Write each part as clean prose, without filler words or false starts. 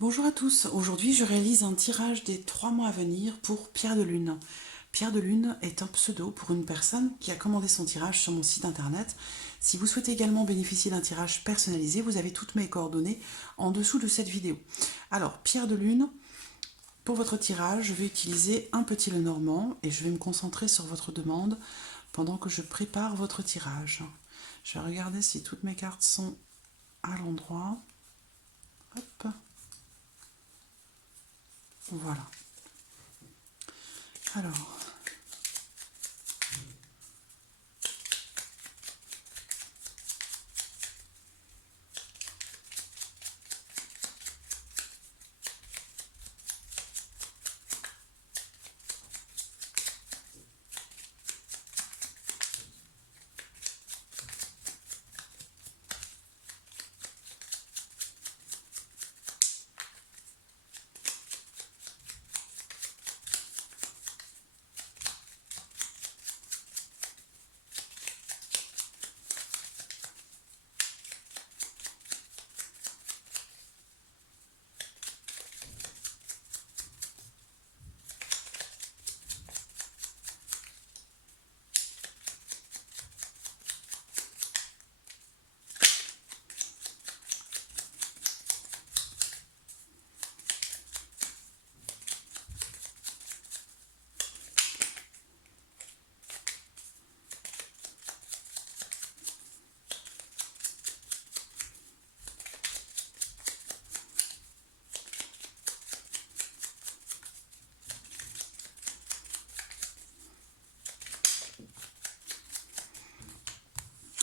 Bonjour à tous, aujourd'hui je réalise un tirage des 3 mois à venir pour Pierre de Lune. Pierre de Lune est un pseudo pour une personne qui a commandé son tirage sur mon site internet. Si vous souhaitez également bénéficier d'un tirage personnalisé, vous avez toutes mes coordonnées en dessous de cette vidéo. Alors, Pierre de Lune, pour votre tirage, je vais utiliser un petit Lenormand et je vais me concentrer sur votre demande pendant que je prépare votre tirage. Je vais regarder si toutes mes cartes sont à l'endroit. Hop, voilà.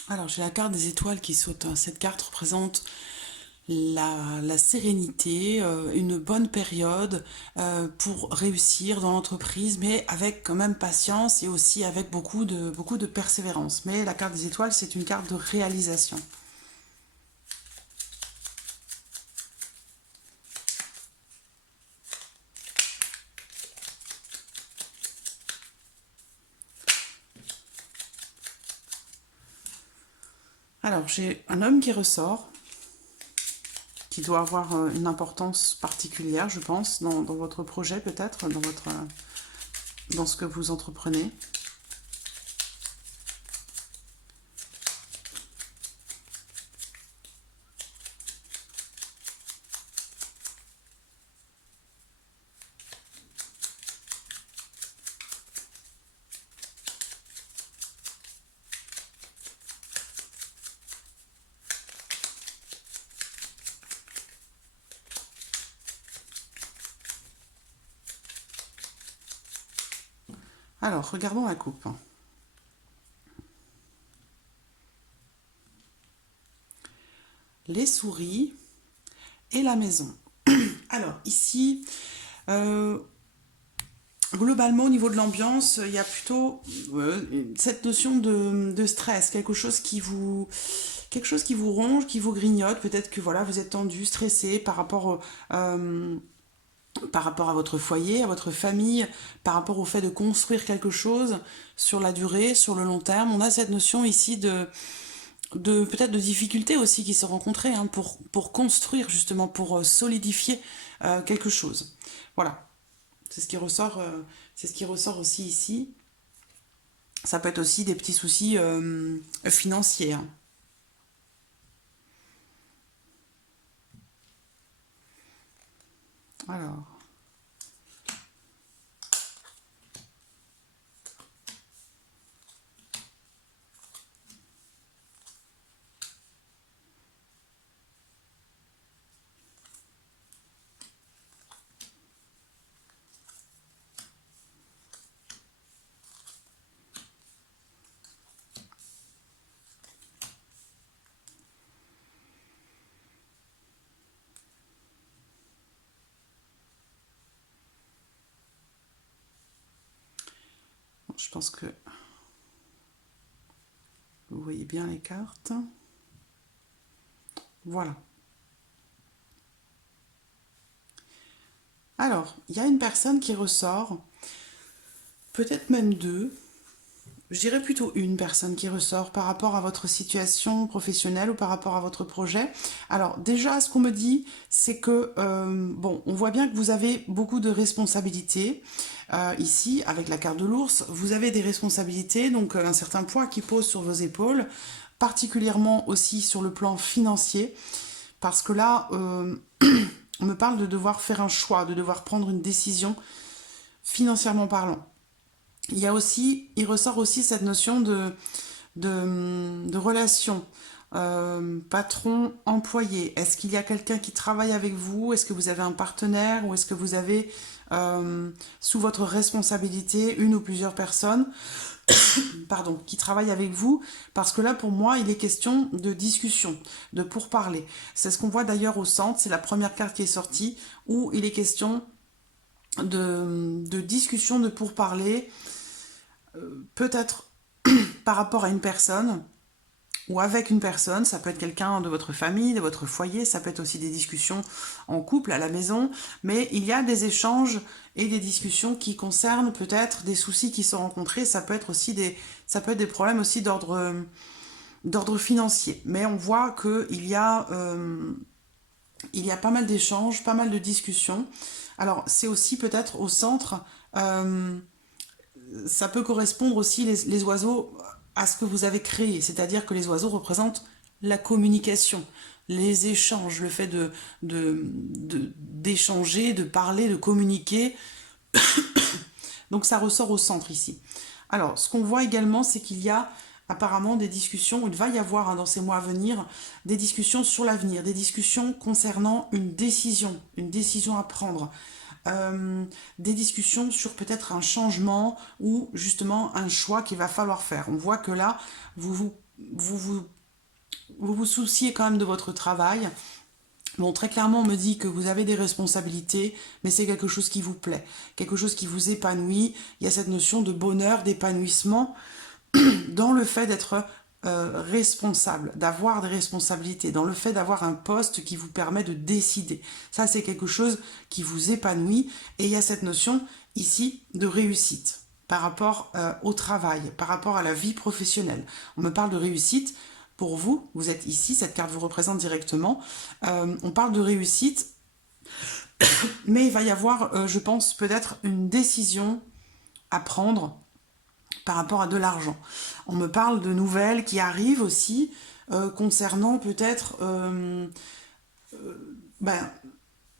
Alors, j'ai la carte des étoiles qui saute. Cette carte représente la sérénité, une bonne période pour réussir dans l'entreprise, mais avec quand même patience et aussi avec beaucoup de persévérance. Mais la carte des étoiles, c'est une carte de réalisation. Alors, j'ai un homme qui ressort, qui doit avoir une importance particulière, je pense, dans votre projet peut-être, dans ce que vous entreprenez. Alors, regardons la coupe. Les souris et la maison. Alors, ici, globalement, au niveau de l'ambiance, il y a plutôt cette notion de stress, quelque chose qui vous ronge, qui vous grignote. Peut-être que voilà, vous êtes tendu, stressé par rapport à votre foyer, à votre famille, par rapport au fait de construire quelque chose sur la durée, sur le long terme. On a cette notion ici de peut-être de difficultés aussi qui se rencontraient hein, pour construire justement, pour solidifier quelque chose. Voilà, c'est ce qui ressort aussi ici. Ça peut être aussi des petits soucis financiers. Hein. Alors, je pense que vous voyez bien les cartes. Voilà. Alors, il y a une personne qui ressort, peut-être même deux. Je dirais plutôt une personne qui ressort par rapport à votre situation professionnelle ou par rapport à votre projet. Alors déjà, ce qu'on me dit, c'est que, bon, on voit bien que vous avez beaucoup de responsabilités. Ici, avec la carte de l'ours, vous avez des responsabilités, donc un certain poids qui pose sur vos épaules, particulièrement aussi sur le plan financier, parce que là, on me parle de devoir faire un choix, de devoir prendre une décision financièrement parlant. Il ressort aussi cette notion de relation patron-employé. Est-ce qu'il y a quelqu'un qui travaille avec vous? Est-ce que vous avez un partenaire? Ou est-ce que vous avez sous votre responsabilité une ou plusieurs personnes pardon, qui travaillent avec vous? Parce que là, pour moi, il est question de discussion, de pourparler. C'est ce qu'on voit d'ailleurs au centre, c'est la première carte qui est sortie, où il est question de discussion, de pourparler, peut-être par rapport à une personne ou avec une personne, ça peut être quelqu'un de votre famille, de votre foyer, ça peut être aussi des discussions en couple, à la maison, mais il y a des échanges et des discussions qui concernent peut-être des soucis qui sont rencontrés, ça peut être des problèmes aussi d'ordre financier. Mais on voit qu'il il y a pas mal d'échanges, pas mal de discussions. Alors c'est aussi peut-être au centre, ça peut correspondre aussi les oiseaux à ce que vous avez créé, c'est-à-dire que les oiseaux représentent la communication, les échanges, le fait d'échanger, de parler, de communiquer. Donc ça ressort au centre ici. Alors, ce qu'on voit également, c'est qu'il y a apparemment des discussions, il va y avoir dans ces mois à venir, des discussions sur l'avenir, des discussions concernant une décision à prendre. Des discussions sur peut-être un changement ou justement un choix qu'il va falloir faire. On voit que là, vous souciez quand même de votre travail. Bon, très clairement, on me dit que vous avez des responsabilités, mais c'est quelque chose qui vous plaît, quelque chose qui vous épanouit. Il y a cette notion de bonheur, d'épanouissement dans le fait d'être responsable, d'avoir des responsabilités, dans le fait d'avoir un poste qui vous permet de décider. Ça, c'est quelque chose qui vous épanouit. Et il y a cette notion ici de réussite par rapport au travail, par rapport à la vie professionnelle. On me parle de réussite. Pour vous, vous êtes ici, cette carte vous représente directement. On parle de réussite, mais il va y avoir, je pense, peut-être une décision à prendre par rapport à de l'argent. On me parle de nouvelles qui arrivent aussi concernant peut-être ben,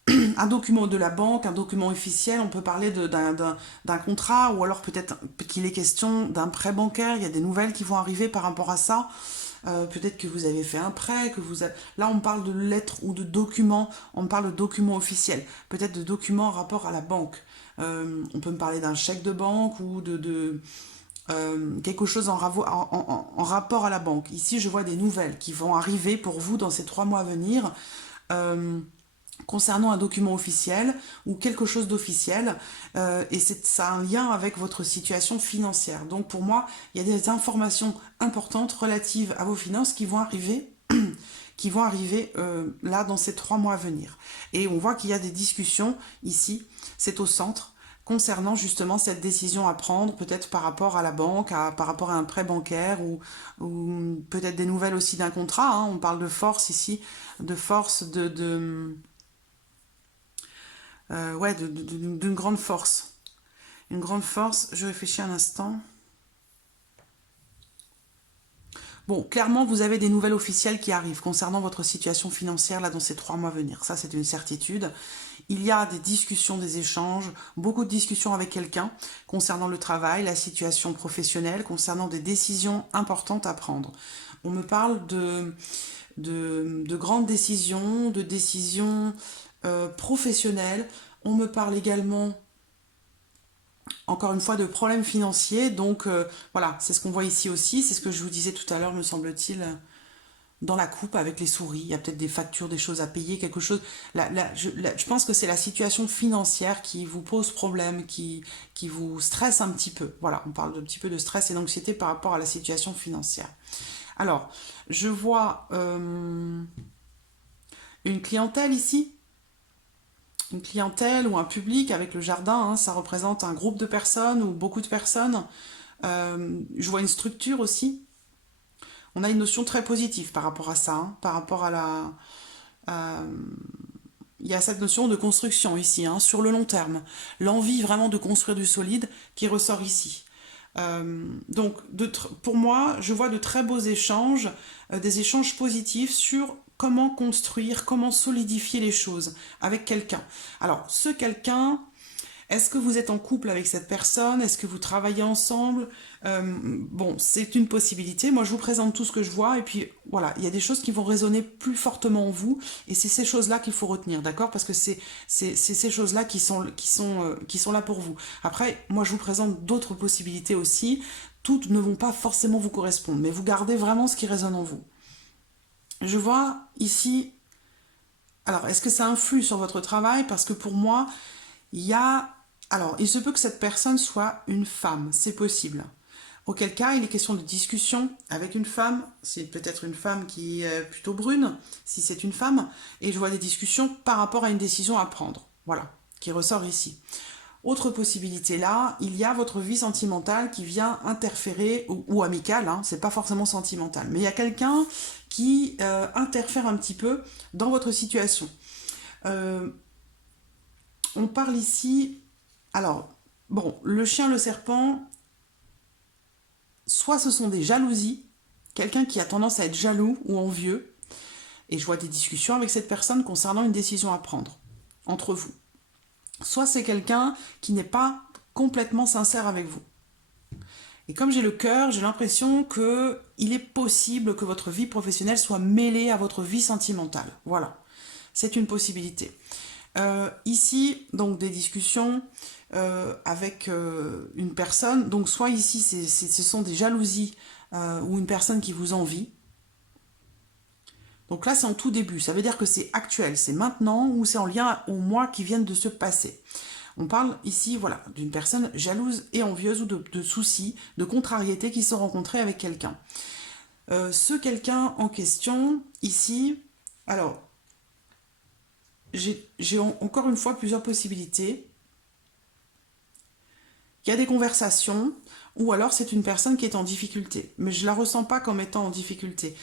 un document de la banque, un document officiel, on peut parler d'un contrat ou alors peut-être qu'il est question d'un prêt bancaire, il y a des nouvelles qui vont arriver par rapport à ça. Peut-être que vous avez fait un prêt, là on parle de lettres ou de documents, on parle de documents officiels, peut-être de documents en rapport à la banque. On peut me parler d'un chèque de banque ou quelque chose en rapport à la banque. Ici, je vois des nouvelles qui vont arriver pour vous dans ces 3 mois à venir concernant un document officiel ou quelque chose d'officiel. Et ça a un lien avec votre situation financière. Donc pour moi, il y a des informations importantes relatives à vos finances qui vont arriver là dans ces 3 mois à venir. Et on voit qu'il y a des discussions ici, c'est au centre, concernant justement cette décision à prendre, peut-être par rapport à la banque, par rapport à un prêt bancaire ou peut-être des nouvelles aussi d'un contrat. Hein. On parle de force ici, de force, d'une grande force. Une grande force, je réfléchis un instant. Bon, clairement, vous avez des nouvelles officielles qui arrivent concernant votre situation financière là dans ces 3 mois à venir. Ça, c'est une certitude. Il y a des discussions, des échanges, beaucoup de discussions avec quelqu'un concernant le travail, la situation professionnelle, concernant des décisions importantes à prendre. On me parle de grandes décisions, de décisions professionnelles. On me parle également encore une fois de problèmes financiers, donc voilà, c'est ce qu'on voit ici aussi, c'est ce que je vous disais tout à l'heure, me semble-t-il, dans la coupe avec les souris, il y a peut-être des factures, des choses à payer, quelque chose, je pense que c'est la situation financière qui vous pose problème, qui vous stresse un petit peu, voilà, on parle un petit peu de stress et d'anxiété par rapport à la situation financière. Alors, je vois une clientèle ici, une clientèle ou un public avec le jardin, hein, ça représente un groupe de personnes ou beaucoup de personnes. Je vois une structure aussi. On a une notion très positive par rapport à ça, hein, par rapport à la... il y a cette notion de construction ici, hein, sur le long terme. L'envie vraiment de construire du solide qui ressort ici. Donc, pour moi, je vois de très beaux échanges, des échanges positifs sur comment construire, comment solidifier les choses avec quelqu'un. Alors, ce quelqu'un, est-ce que vous êtes en couple avec cette personne? Est-ce que vous travaillez ensemble? Bon, c'est une possibilité. Moi, je vous présente tout ce que je vois. Et puis, voilà, il y a des choses qui vont résonner plus fortement en vous. Et c'est ces choses-là qu'il faut retenir, d'accord? Parce que c'est ces choses-là qui sont là pour vous. Après, moi, je vous présente d'autres possibilités aussi. Toutes ne vont pas forcément vous correspondre. Mais vous gardez vraiment ce qui résonne en vous. Je vois ici... Alors, est-ce que ça influe sur votre travail? Parce que pour moi, il y a... Alors, il se peut que cette personne soit une femme, c'est possible. Auquel cas, il est question de discussion avec une femme. C'est peut-être une femme qui est plutôt brune, si c'est une femme. Et je vois des discussions par rapport à une décision à prendre. Voilà, qui ressort ici. Autre possibilité là, il y a votre vie sentimentale qui vient interférer, ou amicale, hein, c'est pas forcément sentimental, mais il y a quelqu'un qui interfère un petit peu dans votre situation. On parle ici... Alors, bon, le chien, le serpent, soit ce sont des jalousies, quelqu'un qui a tendance à être jaloux ou envieux, et je vois des discussions avec cette personne concernant une décision à prendre entre vous. Soit c'est quelqu'un qui n'est pas complètement sincère avec vous. Et comme j'ai le cœur, j'ai l'impression qu'il est possible que votre vie professionnelle soit mêlée à votre vie sentimentale. Voilà, c'est une possibilité. Ici, donc des discussions avec une personne. Donc soit ici, ce sont des jalousies ou une personne qui vous envie. Donc là, c'est en tout début. Ça veut dire que c'est actuel, c'est maintenant ou c'est en lien aux mois qui viennent de se passer. On parle ici, voilà, d'une personne jalouse et envieuse ou de soucis, de contrariétés qui sont rencontrées avec quelqu'un. Ce quelqu'un en question, ici, alors, j'ai encore une fois plusieurs possibilités. Il y a des conversations, ou alors c'est une personne qui est en difficulté. Mais je ne la ressens pas comme étant en difficulté.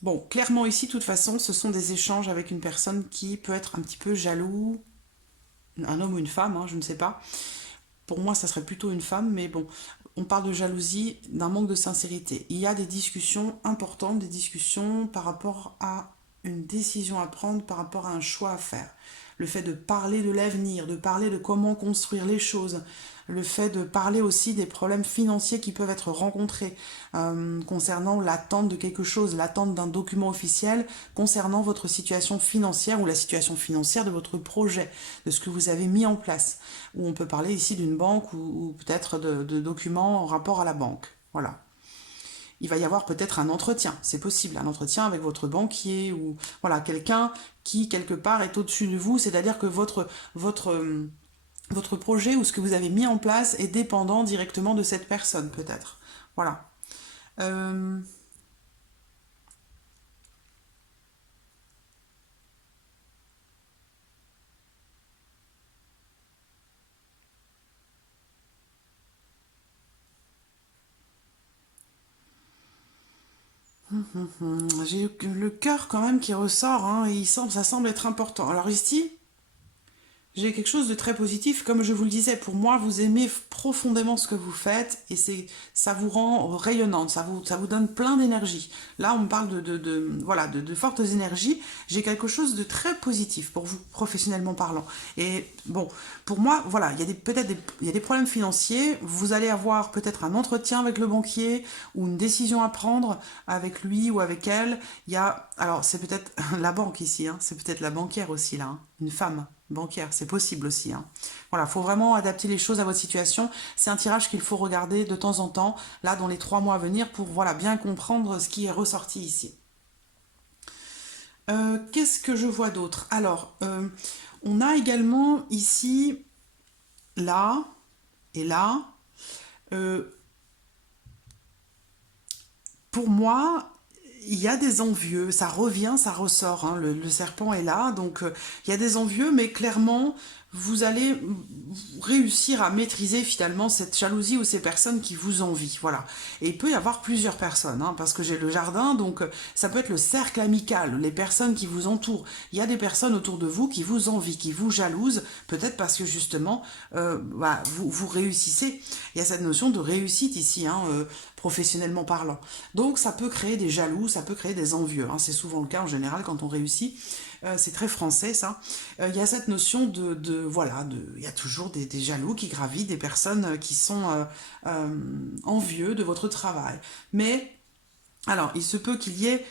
Bon, clairement ici, de toute façon, ce sont des échanges avec une personne qui peut être un petit peu jaloux, un homme ou une femme, hein, je ne sais pas. Pour moi, ça serait plutôt une femme, mais bon, on parle de jalousie, d'un manque de sincérité. Il y a des discussions importantes, des discussions par rapport à une décision à prendre, par rapport à un choix à faire. Le fait de parler de l'avenir, de parler de comment construire les choses, le fait de parler aussi des problèmes financiers qui peuvent être rencontrés concernant l'attente de quelque chose, l'attente d'un document officiel concernant votre situation financière ou la situation financière de votre projet, de ce que vous avez mis en place. Ou on peut parler ici d'une banque ou peut-être de documents en rapport à la banque. Voilà. Il va y avoir peut-être un entretien, c'est possible, un entretien avec votre banquier ou voilà, quelqu'un qui quelque part est au-dessus de vous, c'est-à-dire que votre projet ou ce que vous avez mis en place est dépendant directement de cette personne peut-être. Voilà. Euh, j'ai le cœur quand même qui ressort, hein, et ça semble être important. Alors ici, j'ai quelque chose de très positif, comme je vous le disais, pour moi, vous aimez profondément ce que vous faites et ça vous rend rayonnante, ça vous donne plein d'énergie. Là, on me parle voilà, de fortes énergies. J'ai quelque chose de très positif pour vous, professionnellement parlant. Et bon, pour moi, voilà, il y a des problèmes financiers. Vous allez avoir peut-être un entretien avec le banquier ou une décision à prendre avec lui ou avec elle. Alors c'est peut-être la banque ici, hein, c'est peut-être la banquière aussi là, hein, une femme bancaire, c'est possible aussi, hein. Voilà, il faut vraiment adapter les choses à votre situation. C'est un tirage qu'il faut regarder de temps en temps, là, dans les 3 mois à venir, pour voilà, bien comprendre ce qui est ressorti ici. Qu'est-ce que je vois d'autre? Alors, on a également ici, là, et là, euh, pour moi, il y a des envieux, ça revient, ça ressort, hein, le serpent est là, donc il y a des envieux, mais clairement, vous allez réussir à maîtriser finalement cette jalousie ou ces personnes qui vous envient, voilà. Et il peut y avoir plusieurs personnes, hein, parce que j'ai le jardin, donc ça peut être le cercle amical, les personnes qui vous entourent. Il y a des personnes autour de vous qui vous envient, qui vous jalousent, peut-être parce que justement, vous réussissez. Il y a cette notion de réussite ici, hein, professionnellement parlant. Donc ça peut créer des jaloux, ça peut créer des envieux, hein. C'est souvent le cas en général quand on réussit. C'est très français ça. Il y a cette notion voilà, il y a toujours des jaloux qui gravitent, des personnes qui sont envieux de votre travail. Mais alors, il se peut qu'il y ait,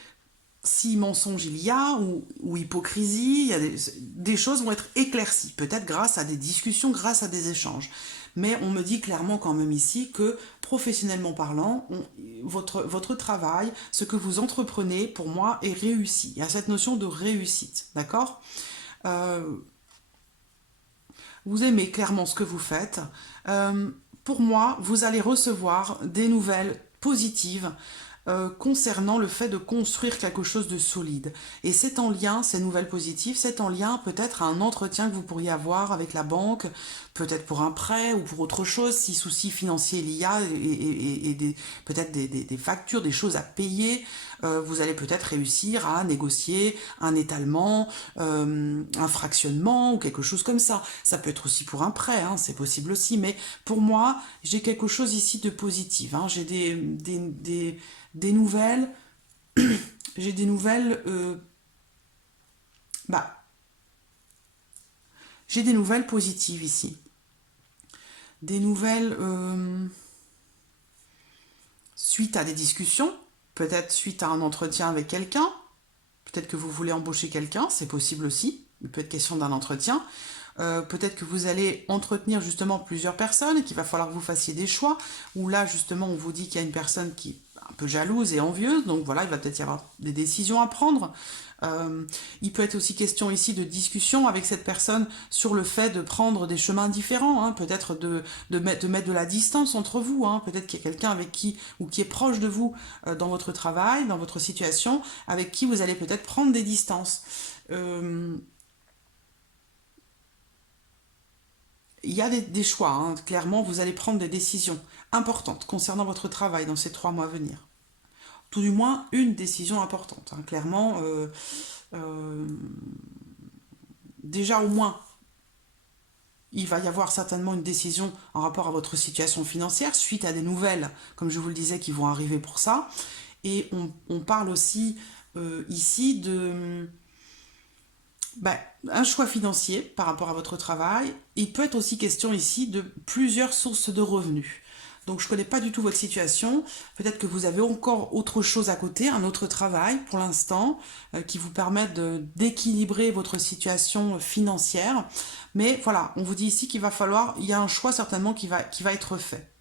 si mensonge il y a, ou hypocrisie, il y a des choses vont être éclaircies, peut-être grâce à des discussions, grâce à des échanges. Mais on me dit clairement quand même ici que, professionnellement parlant, votre travail, ce que vous entreprenez, pour moi, est réussi. Il y a cette notion de réussite, d'accord? Euh, vous aimez clairement ce que vous faites. Pour moi, vous allez recevoir des nouvelles positives concernant le fait de construire quelque chose de solide. Et c'est en lien, ces nouvelles positives, c'est en lien peut-être à un entretien que vous pourriez avoir avec la banque, peut-être pour un prêt ou pour autre chose, si souci financier il y a, et peut-être des factures, des choses à payer. Vous allez peut-être réussir à négocier un étalement, un fractionnement ou quelque chose comme ça. Ça peut être aussi pour un prêt, hein, c'est possible aussi, mais pour moi, j'ai quelque chose ici de positif, hein. J'ai des nouvelles, j'ai des nouvelles, bah, j'ai des nouvelles positives ici. Des nouvelles suite à des discussions, peut-être suite à un entretien avec quelqu'un, peut-être que vous voulez embaucher quelqu'un, c'est possible aussi, il peut être question d'un entretien. Peut-être que vous allez entretenir justement plusieurs personnes et qu'il va falloir que vous fassiez des choix, où là justement on vous dit qu'il y a une personne qui est un peu jalouse et envieuse, donc voilà, il va peut-être y avoir des décisions à prendre. Il peut être aussi question ici de discussion avec cette personne sur le fait de prendre des chemins différents, hein, peut-être de mettre de la distance entre vous, hein, peut-être qu'il y a quelqu'un avec qui, ou qui est proche de vous dans votre travail, dans votre situation, avec qui vous allez peut-être prendre des distances. Il y a des choix, hein. Clairement, vous allez prendre des décisions importantes concernant votre travail dans ces 3 mois à venir. Tout du moins, une décision importante, hein. Clairement, euh, déjà au moins, il va y avoir certainement une décision en rapport à votre situation financière suite à des nouvelles, comme je vous le disais, qui vont arriver pour ça. Et on parle aussi ici de un choix financier par rapport à votre travail. Il peut être aussi question ici de plusieurs sources de revenus. Donc je ne connais pas du tout votre situation. Peut-être que vous avez encore autre chose à côté, un autre travail pour l'instant, qui vous permet d'équilibrer votre situation financière. Mais voilà, on vous dit ici qu'il va falloir, il y a un choix certainement qui va être fait.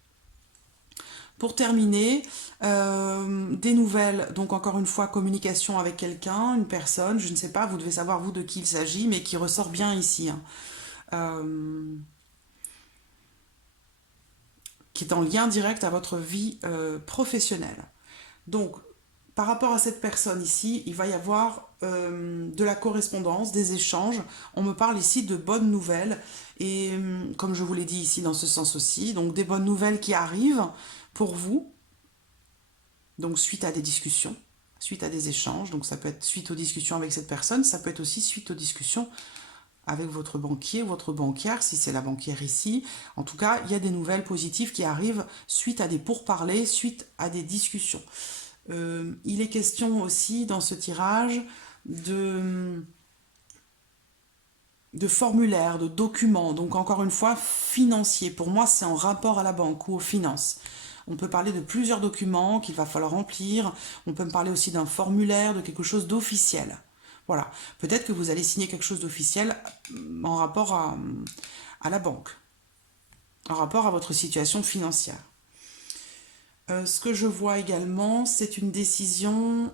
Pour terminer, des nouvelles, donc encore une fois, communication avec quelqu'un, une personne, je ne sais pas, vous devez savoir vous de qui il s'agit, mais qui ressort bien ici, hein. Euh, qui est en lien direct à votre vie professionnelle. Donc, par rapport à cette personne ici, il va y avoir de la correspondance, des échanges. On me parle ici de bonnes nouvelles. Et comme je vous l'ai dit ici dans ce sens aussi, donc des bonnes nouvelles qui arrivent pour vous, donc suite à des discussions, suite à des échanges. Donc ça peut être suite aux discussions avec cette personne, ça peut être aussi suite aux discussions avec votre banquier ou votre banquière, si c'est la banquière ici. En tout cas, il y a des nouvelles positives qui arrivent suite à des pourparlers, suite à des discussions. Il est question aussi dans ce tirage de formulaires, de documents, donc encore une fois financiers. Pour moi, c'est en rapport à la banque ou aux finances. On peut parler de plusieurs documents qu'il va falloir remplir. On peut me parler aussi d'un formulaire, de quelque chose d'officiel. Voilà. Peut-être que vous allez signer quelque chose d'officiel en rapport à la banque, en rapport à votre situation financière. Ce que je vois également, c'est une décision,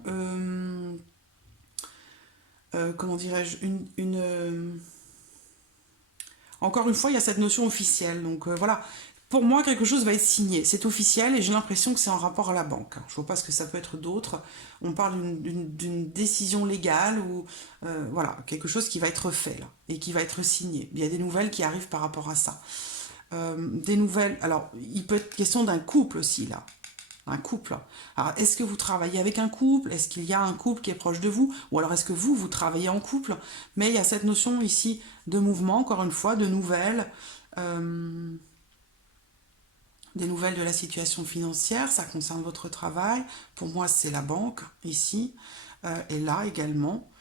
comment dirais-je, encore une fois, il y a cette notion officielle. Donc voilà, pour moi, quelque chose va être signé. C'est officiel et j'ai l'impression que c'est en rapport à la banque. Je vois pas ce que ça peut être d'autre. On parle d'une décision légale ou voilà, quelque chose qui va être fait là et qui va être signé. Il y a des nouvelles qui arrivent par rapport à ça. Des nouvelles. Alors, il peut être question d'un couple aussi là. Un couple. Alors, est-ce que vous travaillez avec un couple? Est-ce qu'il y a un couple qui est proche de vous? Ou alors est-ce que vous travaillez en couple? Mais il y a cette notion ici de mouvement, encore une fois, de nouvelles. Euh, des nouvelles de la situation financière, ça concerne votre travail. Pour moi, c'est la banque, ici, et là également.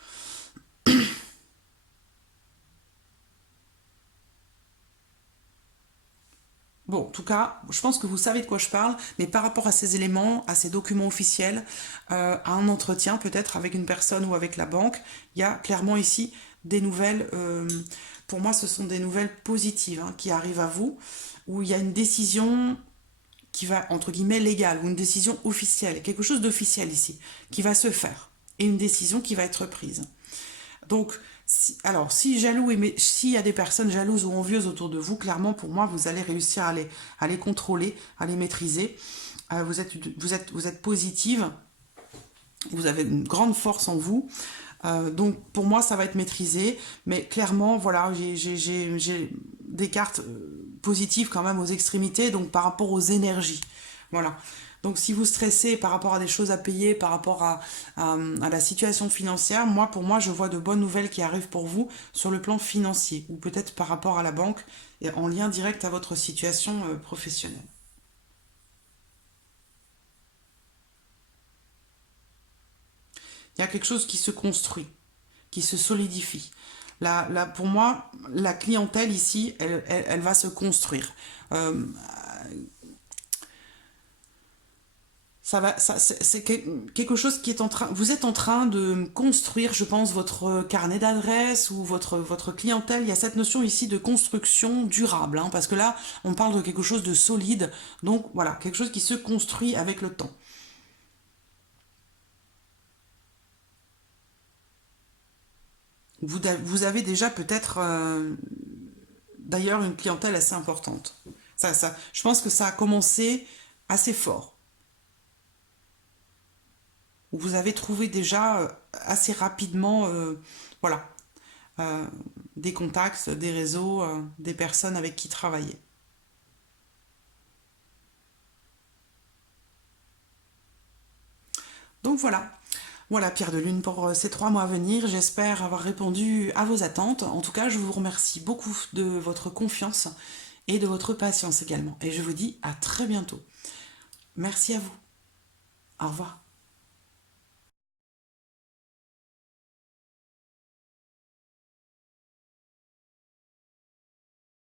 Bon, en tout cas, je pense que vous savez de quoi je parle, mais par rapport à ces éléments, à ces documents officiels, à un entretien peut-être avec une personne ou avec la banque, il y a clairement ici des nouvelles, pour moi ce sont des nouvelles positives hein, qui arrivent à vous, où il y a une décision qui va, entre guillemets, légale, ou une décision officielle, quelque chose d'officiel ici, qui va se faire, et une décision qui va être prise. Donc, alors, si jaloux s'il y a des personnes jalouses ou envieuses autour de vous, clairement, pour moi, vous allez réussir à les contrôler, à les maîtriser. Vous êtes positive, vous avez une grande force en vous. Donc, pour moi, ça va être maîtrisé. Mais clairement, voilà, j'ai des cartes positives quand même aux extrémités, donc par rapport aux énergies. Voilà. Donc si vous stressez par rapport à des choses à payer, par rapport à la situation financière, moi pour moi je vois de bonnes nouvelles qui arrivent pour vous sur le plan financier ou peut-être par rapport à la banque et en lien direct à votre situation professionnelle. Il y a quelque chose qui se construit, qui se solidifie. Pour moi, la clientèle ici, elle va se construire. Euh, c'est quelque chose qui est en train, vous êtes en train de construire, je pense, votre carnet d'adresses ou votre clientèle. Il y a cette notion ici de construction durable, hein, parce que là, on parle de quelque chose de solide. Donc voilà, quelque chose qui se construit avec le temps. Vous avez déjà peut-être, d'ailleurs, une clientèle assez importante. Je pense que ça a commencé assez fort. Vous avez trouvé déjà assez rapidement, voilà, euh, des contacts, des réseaux, des personnes avec qui travailler. Donc voilà, voilà Pierre de Lune pour ces 3 mois à venir. J'espère avoir répondu à vos attentes. En tout cas, je vous remercie beaucoup de votre confiance et de votre patience également. Et je vous dis à très bientôt. Merci à vous. Au revoir.